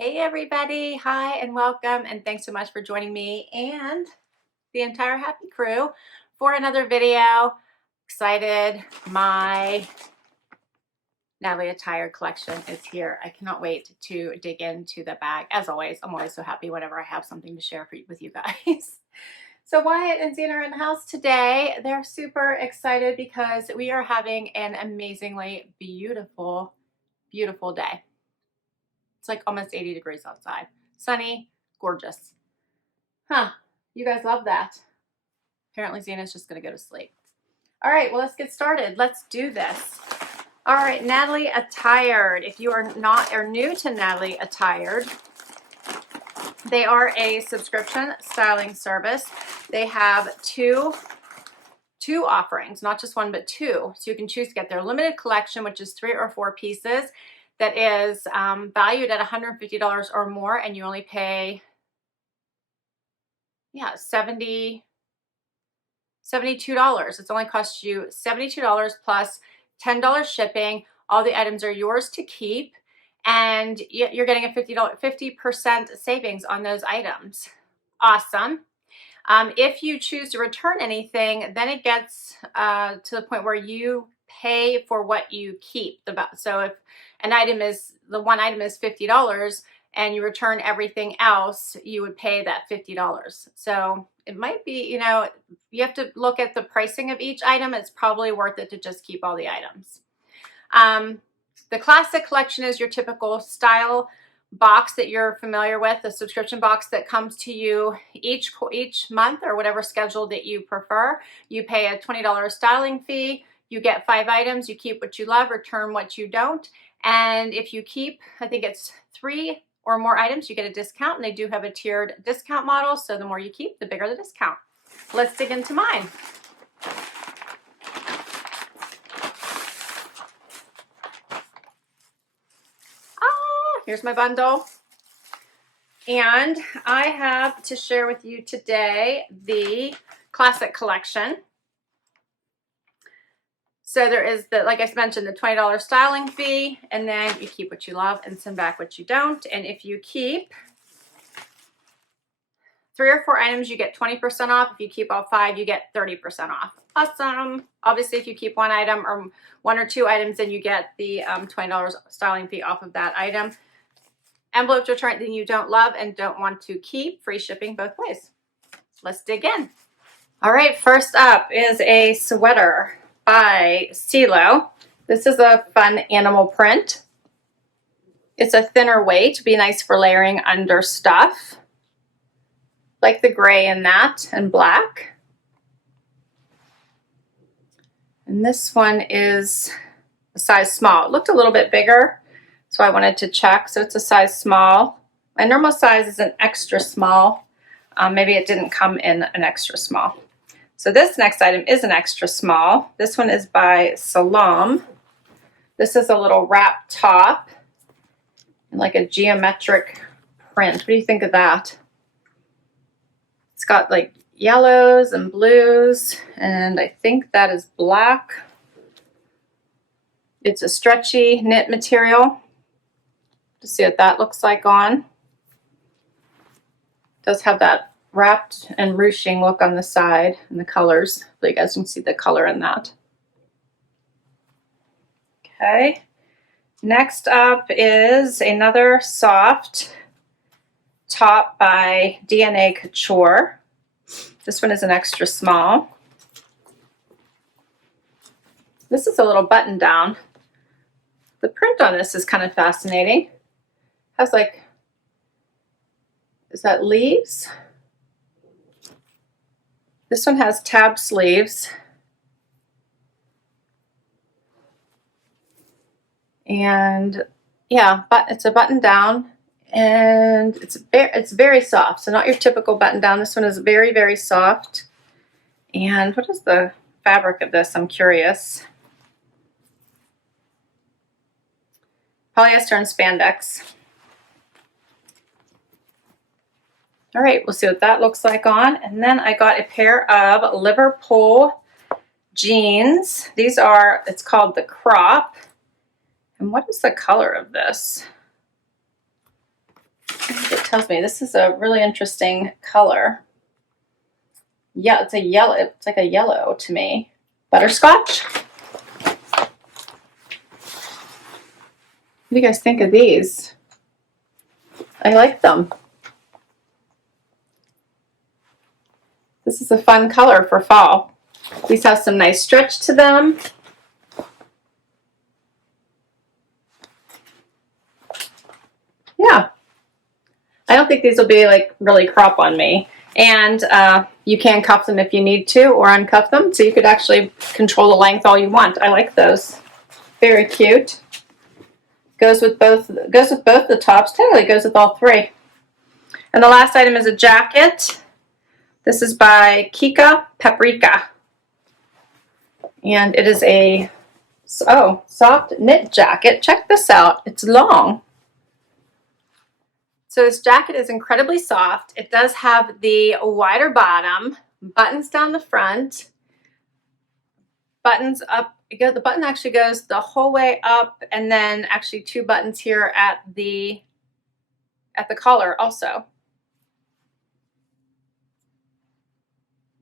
Hey everybody, hi and welcome, and thanks so much for joining me and the entire Happy Crew for another video. Excited, my Natalie Attired Collection is here. I cannot wait to dig into the bag. As always, I'm always so happy whenever I have something to share with you guys. So Wyatt and Zena are in the house today. They're super excited because we are having an amazingly beautiful, beautiful day. It's like almost 80 degrees outside. Sunny, gorgeous. Huh, you guys love that. Apparently Zena's just gonna go to sleep. All right, well, let's get started. Let's do this. All right, Natalie Attired. If you are new to Natalie Attired, they are a subscription styling service. They have two offerings, not just one, but two. So you can choose to get their limited collection, which is 3 or 4 pieces, that is valued at $150 or more, and you only pay, $72. It's only cost you $72 plus $10 shipping. All the items are yours to keep, and you're getting a 50% savings on those items. Awesome. If you choose to return anything, then it gets to the point where you pay for what you keep. So if the one item is $50 and you return everything else, you would pay that $50. So it might be, you have to look at the pricing of each item. It's probably worth it to just keep all the items. The Classic Collection is your typical style box that you're familiar with, the subscription box that comes to you each month or whatever schedule that you prefer. You pay a $20 styling fee. You get 5 items. You keep what you love, return what you don't. And if you keep, I think it's 3 or more items, you get a discount, and they do have a tiered discount model. So the more you keep, the bigger the discount. Let's dig into mine. Here's my bundle. And I have to share with you today the Classic Collection. So there is like I mentioned, the $20 styling fee, and then you keep what you love and send back what you don't. And if you keep 3 or 4 items, you get 20% off. If you keep all 5, you get 30% off. Awesome. Obviously, if you keep 1 item or 1 or 2 items, then you get the $20 styling fee off of that item. Envelopes returned that you don't love and don't want to keep, free shipping both ways. Let's dig in. All right, first up is a sweater by Cielo. This is a fun animal print. It's a thinner weight to be nice for layering under stuff. Like the gray in that and black. And this one is a size small. It looked a little bit bigger, so I wanted to check. So it's a size small. My normal size is an extra small. Maybe it didn't come in an extra small. So this next item is an extra small. This one is by Salaam. This is a little wrap top and like a geometric print. What do you think of that? It's got like yellows and blues, and I think that is black. It's a stretchy knit material. To see what that looks like on. It does have that wrapped and ruching look on the side and the colors. So you guys can see the color in that. Okay. Next up is another soft top by DNA Couture. This one is an extra small. This is a little button down. The print on this is kind of fascinating. Has like, is that leaves? This one has tab sleeves. And yeah, but it's a button down, and it's very soft. So not your typical button down. This one is very, very soft. And what is the fabric of this? I'm curious. Polyester and spandex. All right, we'll see what that looks like on. And then I got a pair of Liverpool jeans. These are, it's called the Crop. And what is the color of this? It tells me this is a really interesting color. Yeah, it's a yellow. It's like a yellow to me. Butterscotch. What do you guys think of these? I like them. This is a fun color for fall. These have some nice stretch to them. Yeah. I don't think these will be like really crop on me. And you can cuff them if you need to, or uncuff them, so you could actually control the length all you want. I like those. Very cute. Goes with both the tops. Technically goes with all three. And the last item is a jacket. This is by Kika Paprika. And it is a soft knit jacket. Check this out. It's long. So this jacket is incredibly soft. It does have the wider bottom, buttons down the front, buttons up. The button actually goes the whole way up, and then actually two buttons here at the collar also.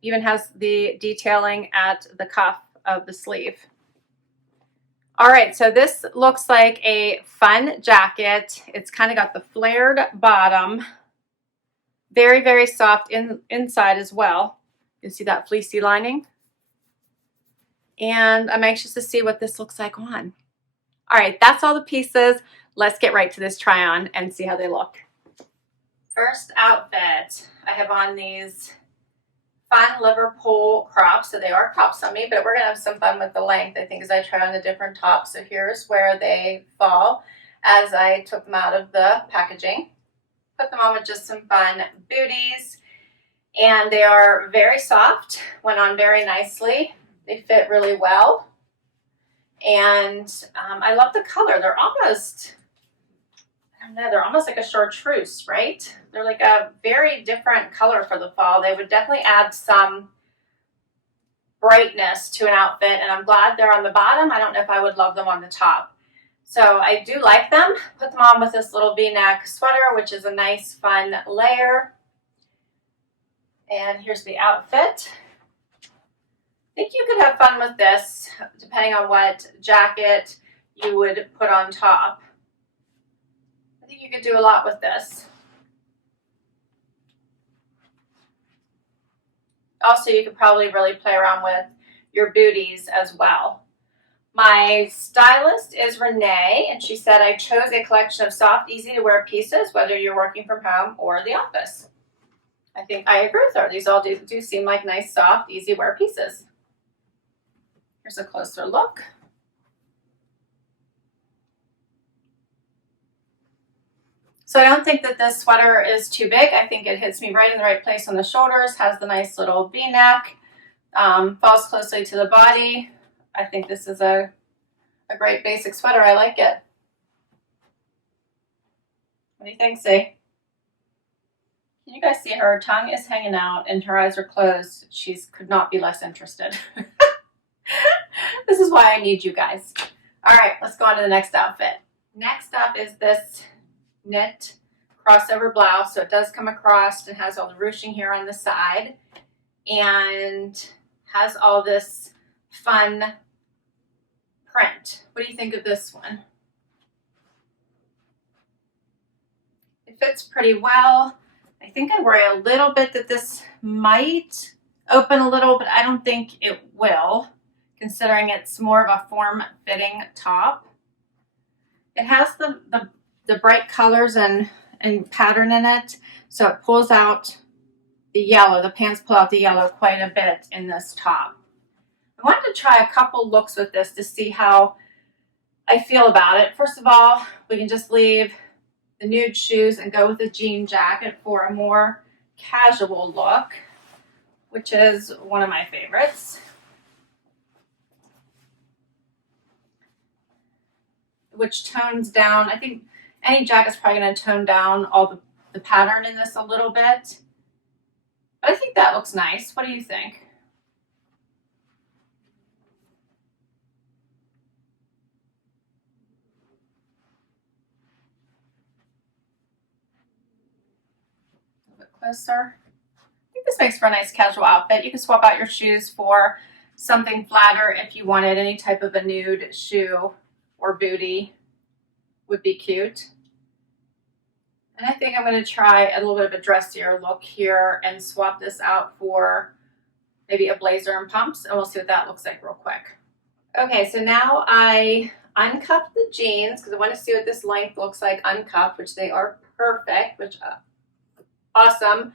Even has the detailing at the cuff of the sleeve. All right, so this looks like a fun jacket. It's kind of got the flared bottom. Very, very soft inside as well. You see that fleecy lining? And I'm anxious to see what this looks like on. All right, that's all the pieces. Let's get right to this try on and see how they look. First outfit, I have on these fun Liverpool crops. So they are crops on me, but we're gonna have some fun with the length, I think, as I try on the different tops. So here's where they fall as I took them out of the packaging. Put them on with just some fun booties, and they are very soft, went on very nicely. They fit really well, and I love the color. They're almost, I don't know, they're almost like a chartreuse, right? They're like a very different color for the fall. They would definitely add some brightness to an outfit, and I'm glad they're on the bottom. I don't know if I would love them on the top. So I do like them. Put them on with this little V-neck sweater, which is a nice, fun layer. And here's the outfit. I think you could have fun with this, depending on what jacket you would put on top. I think you could do a lot with this. Also, you could probably really play around with your booties as well. My stylist is Renee, and she said, I chose a collection of soft, easy to wear pieces, whether you're working from home or the office. I think I agree with her. These all do seem like nice, soft, easy wear pieces. Here's a closer look. So I don't think that this sweater is too big. I think it hits me right in the right place on the shoulders, has the nice little V-neck, falls closely to the body. I think this is a great basic sweater. I like it. What do you think, C? Can you guys see her tongue is hanging out and her eyes are closed? She could not be less interested. This is why I need you guys. All right, let's go on to the next outfit. Next up is this knit crossover blouse. So it does come across and has all the ruching here on the side and has all this fun print. What do you think of this one? It fits pretty well. I think I worry a little bit that this might open a little, but I don't think it will, considering it's more of a form-fitting top. It has the bright colors and pattern in it, so it pulls out the yellow. The pants pull out the yellow quite a bit in this top. I wanted to try a couple looks with this to see how I feel about it. First of all, we can just leave the nude shoes and go with the jean jacket for a more casual look, which is one of my favorites. Which tones down, I think any jacket's probably going to tone down all the pattern in this a little bit. But I think that looks nice. What do you think? closer. I think this makes for a nice casual outfit. You can swap out your shoes for something flatter if you wanted. Any type of a nude shoe or booty would be cute. And I think I'm going to try a little bit of a dressier look here and swap this out for maybe a blazer and pumps, and we'll see what that looks like real quick. Okay, so now I uncuffed the jeans because I want to see what this length looks like uncuffed, which they are perfect, which awesome.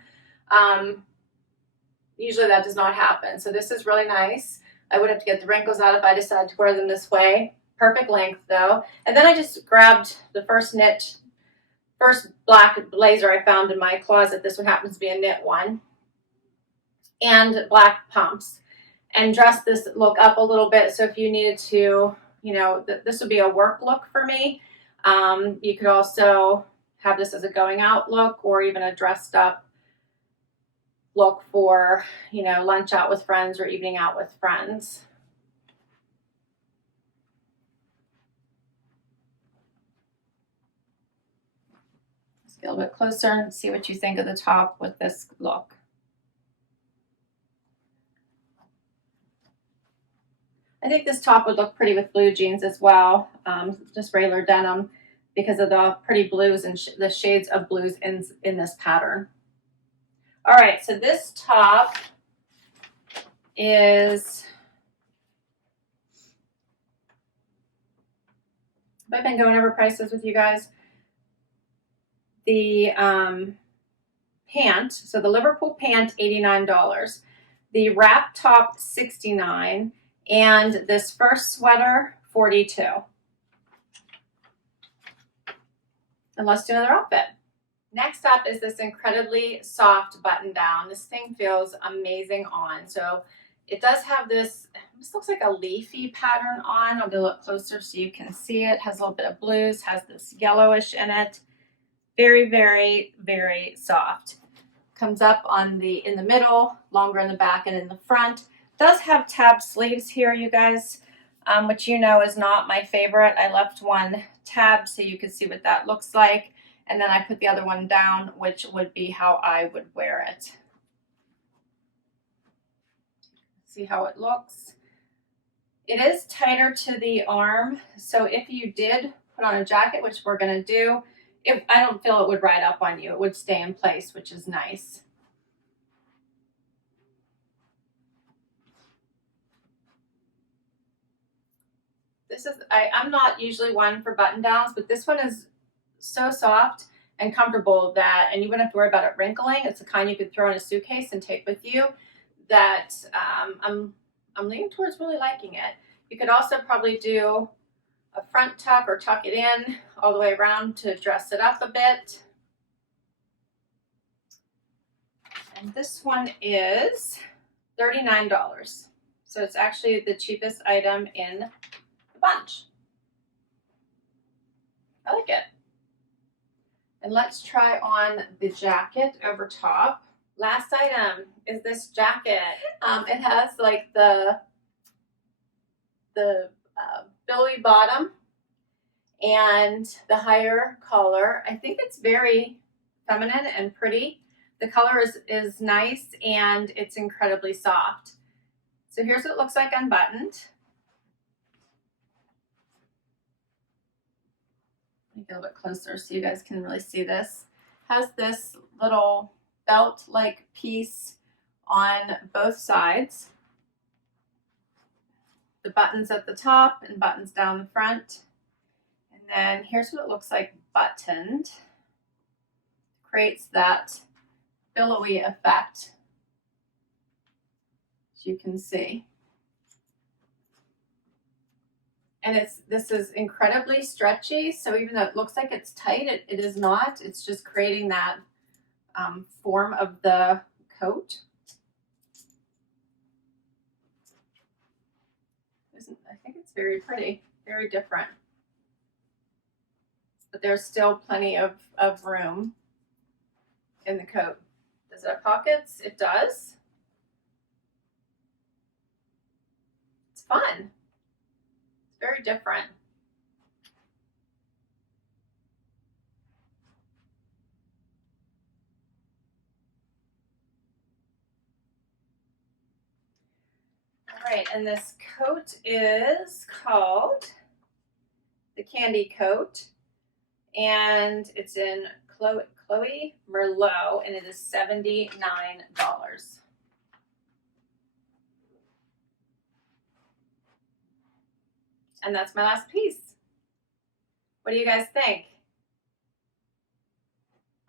Usually that does not happen, so this is really nice. I would have to get the wrinkles out if I decided to wear them this way. Perfect length though. And then I just grabbed the first black blazer I found in my closet. This one happens to be a knit one. And black pumps. And dress this look up a little bit. So if you needed to, you know, this would be a work look for me. You could also have this as a going out look or even a dressed up look for, you know, lunch out with friends or evening out with friends. Let's get a little bit closer and see what you think of the top with this look. I think this top would look pretty with blue jeans as well, just regular denim, because of the pretty blues and the shades of blues in this pattern. All right, so this top is, have I been going over prices with you guys? The pant, so the Liverpool pant, $89. The wrap top, $69. And this first sweater, $42. And let's do another outfit. Next up is this incredibly soft button down. This thing feels amazing on. So it does have this looks like a leafy pattern on. I'll get a little closer so you can see it. Has a little bit of blues, has this yellowish in it. Very, very, very soft. Comes up on in the middle, longer in the back and in the front. Does have tab sleeves here, you guys, which you know is not my favorite. I left one tab so you could see what that looks like. And then I put the other one down, which would be how I would wear it. See how it looks. It is tighter to the arm. So if you did put on a jacket, which we're going to do, I don't feel it would ride up on you. It would stay in place, which is nice. This is, I'm not usually one for button downs, but this one is so soft and comfortable that, and you wouldn't have to worry about it wrinkling. It's the kind you could throw in a suitcase and take with you, that I'm leaning towards really liking it. You could also probably do a front tuck or tuck it in all the way around to dress it up a bit. And this one is $39. So it's actually the cheapest item in the bunch. I like it. And let's try on the jacket over top. Last item is this jacket. It has like the billowy bottom and the higher collar. I think it's very feminine and pretty. The color is nice and it's incredibly soft. So here's what it looks like unbuttoned. Let me get a little bit closer so you guys can really see this. Has this little belt-like piece on both sides. The buttons at the top and buttons down the front. And then here's what it looks like buttoned. Creates that billowy effect, as you can see. And this is incredibly stretchy, so even though it looks like it's tight, it is not. It's just creating that form of the coat. I think it's very pretty, very different. But there's still plenty of room in the coat. Does it have pockets? It does. It's fun. It's very different. right, and this coat is called the Candy Coat, and it's in Chloe Merlot, and it is $79. And that's my last piece. What do you guys think?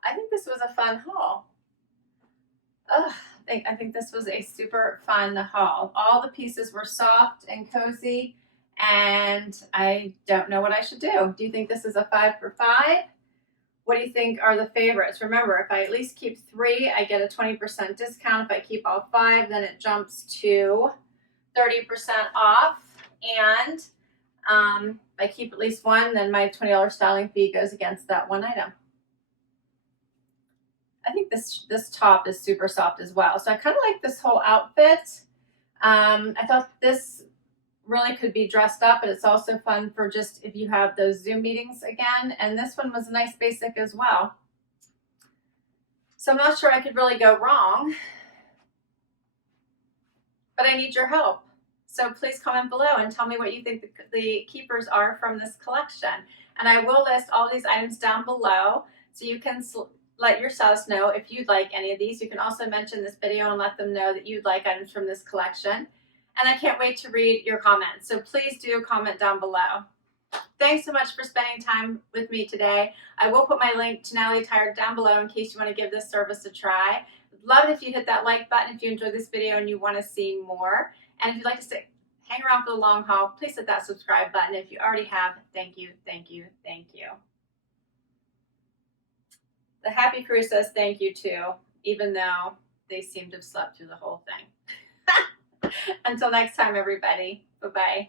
I think this was a fun haul. I think this was a super fun haul. All the pieces were soft and cozy, and I don't know what I should do. Do you think this is a 5 for 5? What do you think are the favorites? Remember, if I at least keep 3, I get a 20% discount. If I keep all 5, then it jumps to 30% off. And if I keep at least 1, then my $20 styling fee goes against that one item. I think this top is super soft as well. So I kind of like this whole outfit. I thought this really could be dressed up, but it's also fun for just if you have those Zoom meetings again. And this one was a nice basic as well. So I'm not sure I could really go wrong, but I need your help. So please comment below and tell me what you think the keepers are from this collection. And I will list all these items down below so you can let your spouse know if you'd like any of these. You can also mention this video and let them know that you'd like items from this collection. And I can't wait to read your comments. So please do comment down below. Thanks so much for spending time with me today. I will put my link to Natalie Attired down below in case you want to give this service a try. I'd love it if you hit that like button if you enjoyed this video and you want to see more. And if you'd like to hang around for the long haul, please hit that subscribe button. If you already have, thank you, thank you, thank you. The Happy Crew says thank you too, even though they seem to have slept through the whole thing. Until next time, everybody. Bye-bye.